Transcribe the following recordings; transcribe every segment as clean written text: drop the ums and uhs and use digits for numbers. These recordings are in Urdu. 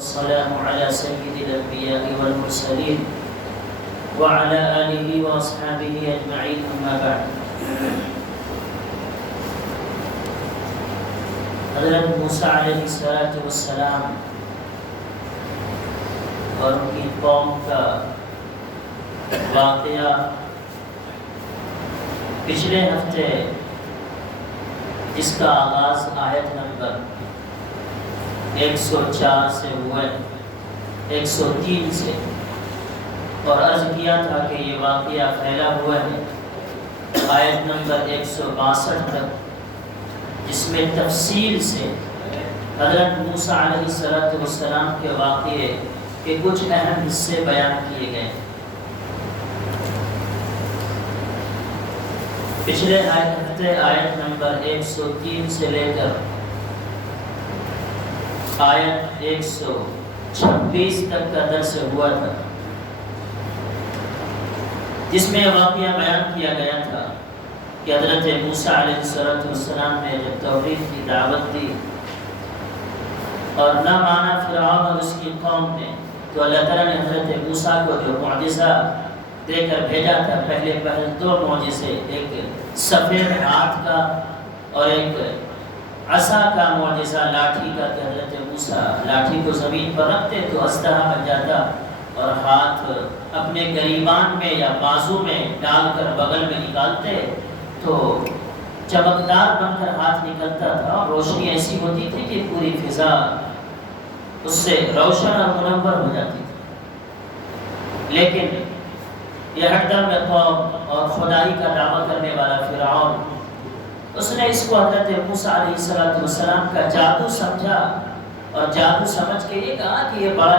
والسلام على سيد الأنبياء والمرسلين وعلى آله وأصحابه أجمعين أما بعد. حضرت موسیٰ علیہ السلام اور ان کی قوم کا واقعہ پچھلے ہفتے جس کا آغاز آیت نمبر 104 سے ہوا ہے 103 سے، اور عرض کیا تھا کہ یہ واقعہ پھیلا ہوا ہے آیت نمبر 162 تک، جس میں تفصیل سے حضرت موسیٰ علیہ السلام کے واقعے کے کچھ اہم حصے بیان کیے گئے. پچھلے ہفتے آیت نمبر 103 سے لے کر آیت 126 تک کا درس ہوا تھا، جس میں واقعہ بیان کیا گیا تھا کہ حضرت موسیٰ علیہ السلام نے جب توحید کی دعوت دی اور نہ مانا فرعون اور اس کی قوم نے، تو اللہ تعالیٰ نے حضرت موسیٰ کو جو معجزہ دے کر بھیجا تھا، پہلے 2 معجزے، ایک سفید ہاتھ کا اور ایک عصا کا معجزہ، لاٹھی کا، کہ حضرت موسیٰ لاٹھی کو زمین پر رکھتے تو اسلحہ بن جاتا اور ہاتھ اپنے گریبان میں یا بازو میں ڈال کر بغل میں نکالتے تو چمکدار بن کر ہاتھ نکلتا تھا، اور روشنی ایسی ہوتی تھی کہ پوری فضا اس سے روشن اور منور ہو جاتی تھی. لیکن یہ ہٹدم قوم اور خدائی کا دعویٰ کرنے والا فرعون، اس نے اس کو حضرت موسیٰ علیہ السلام کا جادو سمجھا، اور جادو سمجھ کے یہ کہا کہ یہ بڑا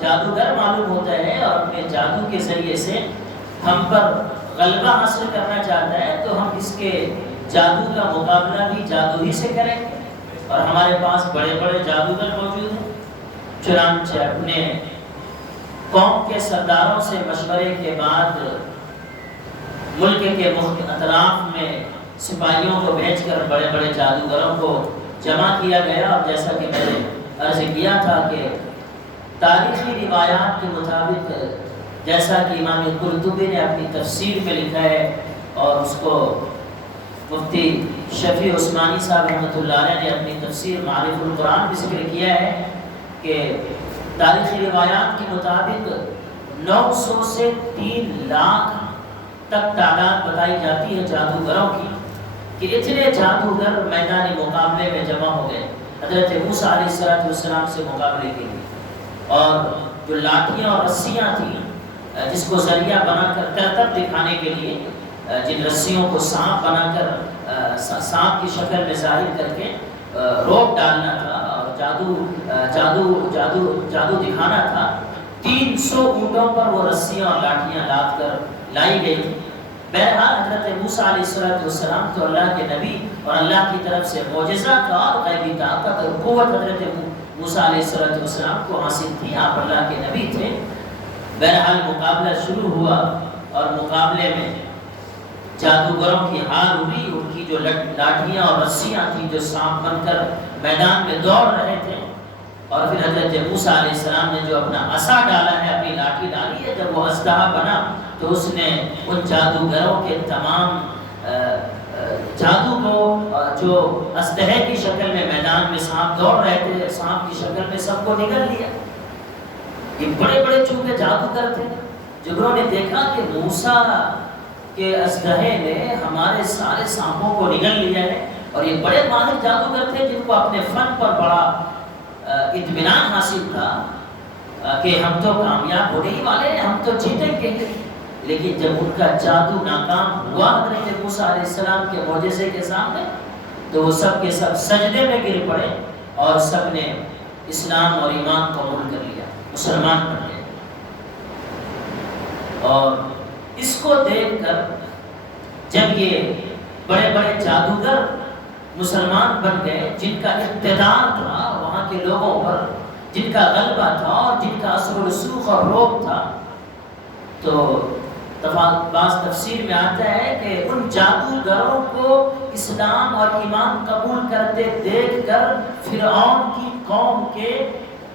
جادوگر معلوم ہوتا ہے اور اپنے جادو کے ذریعے سے ہم پر غلبہ حاصل کرنا چاہتا ہے، تو ہم اس کے جادو کا مقابلہ بھی جادو ہی سے کریں گے، اور ہمارے پاس بڑے بڑے جادوگر موجود ہیں. چنانچہ اپنے قوم کے سرداروں سے مشورے کے بعد ملک کے مختلف اطراف میں سپاہیوں کو بھیج کر بڑے بڑے جادوگروں کو جمع کیا گیا. اور جیسا کہ میں نے عرض کیا تھا کہ تاریخی روایات کے مطابق، جیسا کہ امام قرطبی نے اپنی تفسیر میں لکھا ہے اور اس کو مفتی شفیع عثمانی صاحب رحمۃ اللہ علیہ نے اپنی تفسیر معارف القرآن میں ذکر کیا ہے کہ تاریخی روایات کے مطابق 900 سے 3 لاکھ تک تعداد بتائی جاتی ہے جادوگروں کی، کہ اتنے جادوگر میدان مقابلے میں جمع ہو گئے حضرت موسیٰ علیہ السلام سے مقابلے کے لیے. اور جو لاٹھیاں اور رسیاں تھیں جس کو ذریعہ بنا کر کرتب دکھانے کے لیے، جن رسیوں کو سانپ بنا کر سانپ کی شکل میں ظاہر کر کے روک ڈالنا تھا اور جادو دکھانا تھا، 300 اونٹوں پر وہ رسیاں اور لاٹھیاں لاد کر لائی گئی تھی. بہرحال حضرت موسیٰ علیہ السلام تو اللہ کے نبی اور اللہ کی طرف سے معجزہ تھا اور غیبی طاقت اور قوت حضرت موسیٰ علیہ السلام کو حاصل تھی، آپ اللہ کے نبی تھے. بہرحال مقابلہ شروع ہوا اور مقابلے میں جادوگروں کی ہار ہوئی. ان کی جو لاٹھیاں اور رسیاں تھیں جو سانپ بن کر میدان میں دوڑ رہے تھے، اور پھر حضرت موسیٰ علیہ السلام نے جو اپنا عصا ڈالا ہے، اپنی لاٹھی ڈالی ہے، جب وہ اسلحہ بنا تو اس نے ان جادوگروں کے تمام جادو کو، جو اسلحے کی شکل میں میدان میں سانپ دوڑ رہے تھے، سانپ کی شکل میں سب کو نگل لیا. یہ بڑے بڑے چونکہ جادوگر تھے، جنہوں نے دیکھا کہ موسیٰ کے اسلحے نے ہمارے سارے سانپوں کو نگل لیا ہے، اور یہ بڑے ماہر جادوگر تھے جن کو اپنے فن پر بڑا اطمینان حاصل تھا کہ ہم تو کامیاب ہونے ہی والے ہیں، ہم تو جیتیں گے. لیکن جب ان کا جادو ناکام ہوا حضرت موسیٰ علیہ السلام کے معجزے کے سامنے، تو وہ سب کے سب سجدے میں گر پڑے اور سب نے اسلام اور ایمان قبول کر لیا، مسلمان بن گئے. اور اس کو دیکھ کر جب یہ بڑے بڑے جادوگر مسلمان بن گئے، جن کا اقتدار تھا وہاں کے لوگوں پر، جن کا غلبہ تھا اور جن کا اثر و رسوخ اور رعب تھا، تو بعض تفسیر میں آتا ہے کہ ان جادوگروں کو اسلام اور ایمان قبول کرتے دیکھ کر فرعون کی قوم کے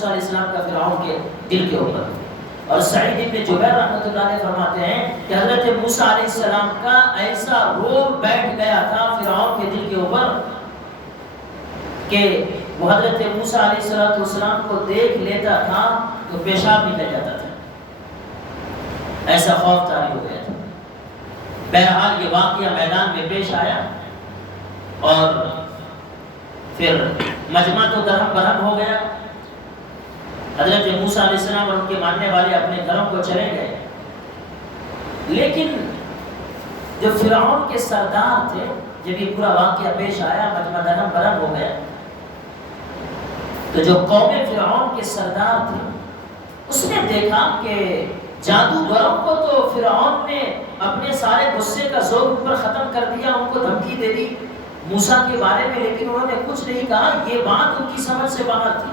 موسیٰ علیہ السلام کا فرعون کے دل کے اوپر. اور سعید ابن جبیر رحمۃ اللہ علیہ فرماتے ہیں کہ حضرت موسیٰ علیہ السلام کا ایسا روب بیٹھ گیا تھا فرعون کے دل کے اوپر کہ وہ حضرت موسیٰ علیہ السلام کو دیکھ لیتا تھا تو پیشاب نکل جاتا تھا. ایسا خوف طاری ہو گیا تھا. بہرحال یہ واقعہ میدان میں پیش آیا اور پھر مجمع تو درہم برہم ہو گیا. حضرت موسیٰ علیہ السلام اور ان کے ماننے والے اپنے گھروں کو چلے گئے. لیکن جو فرعون کے سردار تھے جب یہ پورا واقعہ پیش آیا مجمع درہم برہم ہو گیا تو جو قوم فرعون کے سردار تھے اس نے دیکھا کہ جادوگروں کو تو فرعون نے اپنے سارے غصے کا زور اوپر ختم کر دیا, ان کو دھمکی دے دی موسیٰ کے بارے میں, لیکن انہوں نے کچھ نہیں کہا. یہ بات ان کی سمجھ سے باہر تھی.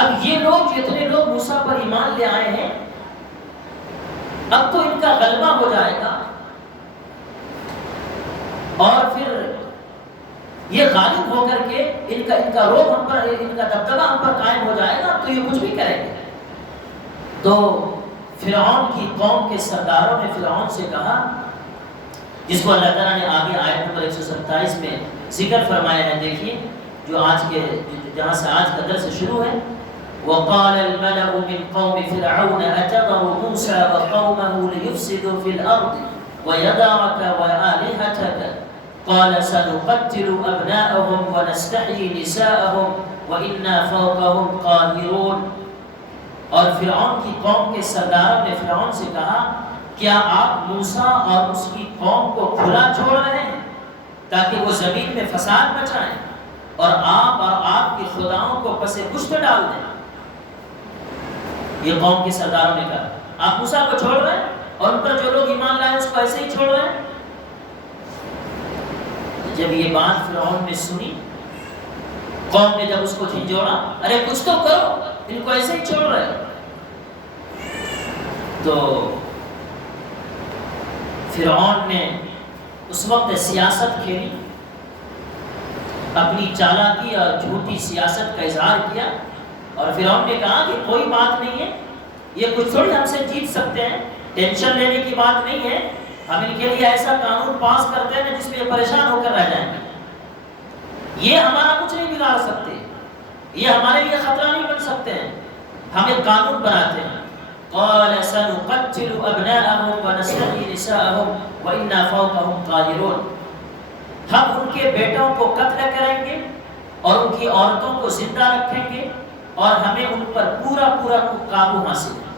اب یہ لوگ جتنے لوگ موسیٰ پر ایمان لے آئے ہیں اب تو ان کا غلبہ ہو جائے گا اور پھر یہ غالب ہو کر کے ان کا روب ہم پر, ان کا دبدبہ ہم پر قائم ہو جائے گا تو یہ کچھ بھی کریں گے. تو فرعون کی قوم کے سرداروں نے فرعون سے کہا, جس کو اللہ تعالیٰ نے آگے آیت نمبر 127 میں ذکر فرمایا ہے. دیکھیے جو آج کے جہاں سے آج کا درس شروع ہے. وقال الملأ من قوم فرعون أتذر موسى وقومه ليفسدوا في الأرض ويذرك وآلهتك قال سنقتل أبناءهم ونستحيي نساءهم وإنا فوقهم قاهرون. اور فرعون کی قوم کے سرداروں نے فرعون سے کہا کیا آپ موسیٰ اور اس کی قوم کو کھلا چھوڑ رہے ہیں تاکہ وہ زمین میں فساد مچائیں اور آپ کے خداؤں کو پس پشت ڈال دیں. یہ قوم کے سرداروں نے کہا آپ موسیٰ کو چھوڑ رہے ہیں اور ان پر جو لوگ ایمان لائے اس کو ایسے ہی چھوڑ رہے ہیں. جب یہ بات فرعون نے سنی, قوم نے جب اس کو جھنجھوڑا, ارے کچھ تو کرو, ان کو ایسے ہی چھوڑ رہے. تو فرعون نے اس وقت سیاست کھیلی, اپنی چالاکی اور جھوٹی سیاست کا اظہار کیا اور فرعون نے کہا کہ کوئی بات نہیں ہے, یہ کچھ تھوڑی ہم سے جیت سکتے ہیں, ٹینشن لینے کی بات نہیں ہے. ہم ان کے لیے ایسا قانون پاس کرتے ہیں جس میں یہ پریشان ہو کر رہ جائیں گے. یہ ہمارا کچھ نہیں بگاڑ سکتے, یہ ہمارے لیے خطرہ نہیں بن سکتے ہیں. ہم ایک قانون بناتے ہیں. قال سنقتل ابناءهم ونستحيي نساءهم وإنا فوقهم قاهرون. ہم ان کے بیٹوں کو قتل کریں گے اور ان کی عورتوں کو زندہ رکھیں گے اور ہمیں ان پر پورا قابو حاصل ہے.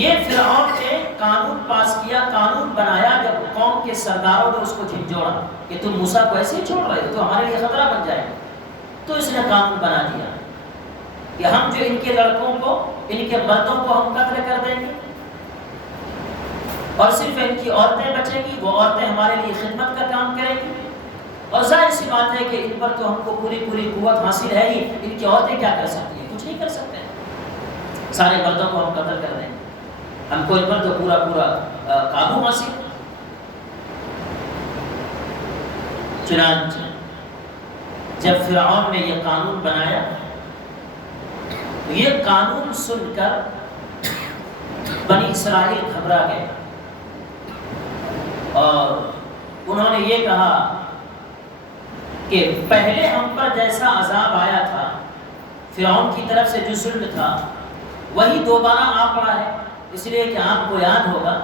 یہ فرعون نے قانون پاس کیا, قانون بنایا جب قوم کے سرداروں نے اس کو جھنجھوڑا کہ تم موسیٰ کو ایسے ہی چھوڑ رہے ہو تو ہمارے لیے خطرہ بن جائے گا. تو اس نے قانون بنا دیا کہ ہم جو ان کے لڑکوں کو, ان کے مردوں کو ہم قتل کر دیں گے اور صرف ان کی عورتیں بچیں گی, وہ عورتیں ہمارے لیے خدمت کا کام کریں گی. اور ظاہر سی بات ہے کہ ان پر تو ہم کو پوری قوت حاصل ہے ہی, ان کی عورتیں کیا کر سکتی ہیں, کچھ نہیں کر سکتے ہیں. سارے مردوں کو ہم قتل کر دیں گے, ہم کو ان پر تو پورا قابو حاصل. چنانچہ جب فرعون نے یہ قانون بنایا, یہ قانون سن کر بنی اسرائیل گھبرا گئے اور انہوں نے یہ کہا کہ پہلے ہم پر جیسا عذاب آیا تھا, فرعون کی طرف سے جو ظلم تھا وہی دوبارہ آ پڑا ہے. اس لیے کہ آپ کو یاد ہوگا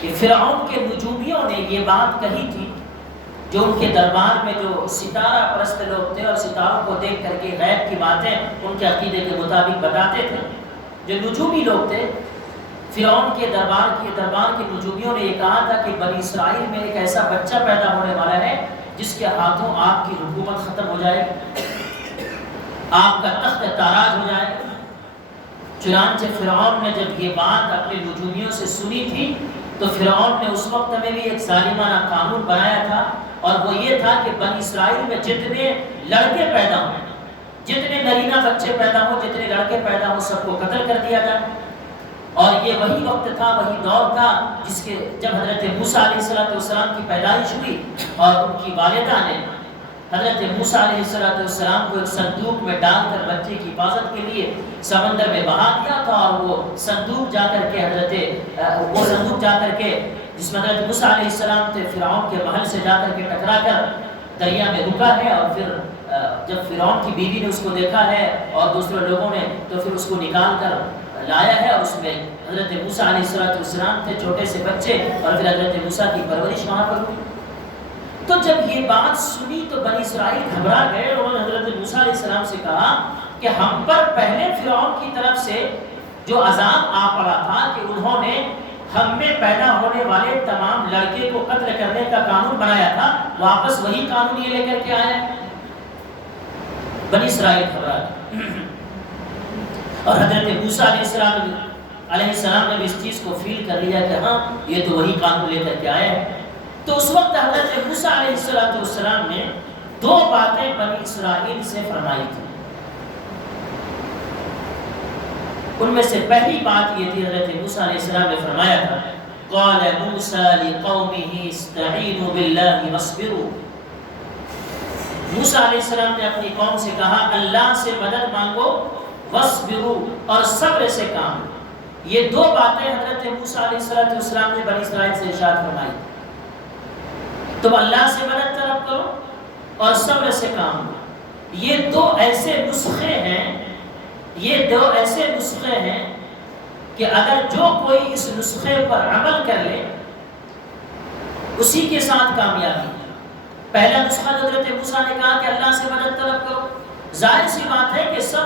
کہ فرعون کے نجومیوں نے یہ بات کہی تھی, جو ان کے دربار میں جو ستارہ پرست لوگ تھے اور ستاروں کو دیکھ کر کے غیب کی باتیں ان کے عقیدے کے مطابق بتاتے تھے. جو نجومی لوگ تھے فرعون کے دربار کے نجومیوں نے یہ کہا تھا کہ بنی اسرائیل میں ایک ایسا بچہ پیدا ہونے والا ہے جس کے ہاتھوں آپ کی حکومت ختم ہو جائے, آپ کا تخت تاراج ہو جائے. چنانچہ فرعون نے جب یہ بات اپنے نجومیوں سے سنی تھی تو فرعون نے اس وقت میں بھی ایک ظالمانہ قانون بنایا تھا, اور وہ یہ تھا کہ بنی اسرائیل میں جتنے لڑکے پیدا ہوں, جتنے نرینہ بچے پیدا ہوں, جتنے لڑکے پیدا ہوں, سب کو قتل کر دیا جائے. اور یہ وہی وقت تھا, وہی دور تھا جس کے جب حضرت موسیٰ علیہ السلام کی پیدائش ہوئی اور ان کی والدہ نے حضرت موسیٰ علیہ السلام کو ایک صندوق میں ڈال کر بچے کی حفاظت کے لیے سمندر میں بہا دیا تھا، اور وہ صندوق جا کر کے جس میں حضرت موسیٰ علیہ السلام تھے فرعون کے محل سے جا کر کے ٹکرا کر دریا میں رکا ہے، اور پھر جب فرعون کی بیوی نے اس کو دیکھا ہے اور دوسرے لوگوں نے تو پھر اس کو نکال کر لایا ہے، اور اس میں حضرت موسیٰ علیہ السلام تھے چھوٹے سے بچے، اور پھر حضرت موسیٰ کی پرورش وہاں پر ہوئی۔ تو جب یہ بات سنی تو بنی اسرائیل گھبرا گئے، اور انہوں نے حضرت موسیٰ علیہ السلام سے کہا کہ ہم پر پہلے فرعون کی طرف سے جو عذاب آ پڑا تھا کہ انہوں نے ہم میں پیدا ہونے والے تمام لڑکے کو قتل کرنے کا قانون بنایا تھا، واپس وہی قانون یہ لے کر کے آئے۔ بنی اسرائیل گھبرا گئے، اور حضرت موسیٰ علیہ السلام نے بھی اس چیز کو فیل کر لیا کہ ہاں یہ تو وہی قانون لے کر کے آئے ہیں۔ تو اس وقت حضرت موسیٰ علیہ السلام نے دو باتیں بنی اسرائیل سے فرمائی تھی۔ ان میں سے پہلی بات یہ تھی، حضرت موسیٰ علیہ السلام نے فرمایا تھا قال موسیٰ لقومہ استعینوا باللہ واصبروا۔ موسیٰ علیہ السلام نے اپنی قوم سے کہا اللہ سے مدد مانگو، واصبروا، اور صبر سے کام۔ یہ دو باتیں حضرت موسیٰ علیہ السلام نے بنی اسرائیل سے ارشاد فرمائی۔ تم اللہ سے مدد طلب کرو اور صبر سے کام لو۔ یہ دو ایسے نسخے ہیں کہ اگر جو کوئی اس نسخے پر عمل کر لے اسی کے ساتھ کامیابی۔ پہلا نسخہ حضرت موسیٰ نے کہا کہ اللہ سے مدد طلب کرو، ظاہر سی بات ہے کہ سب کا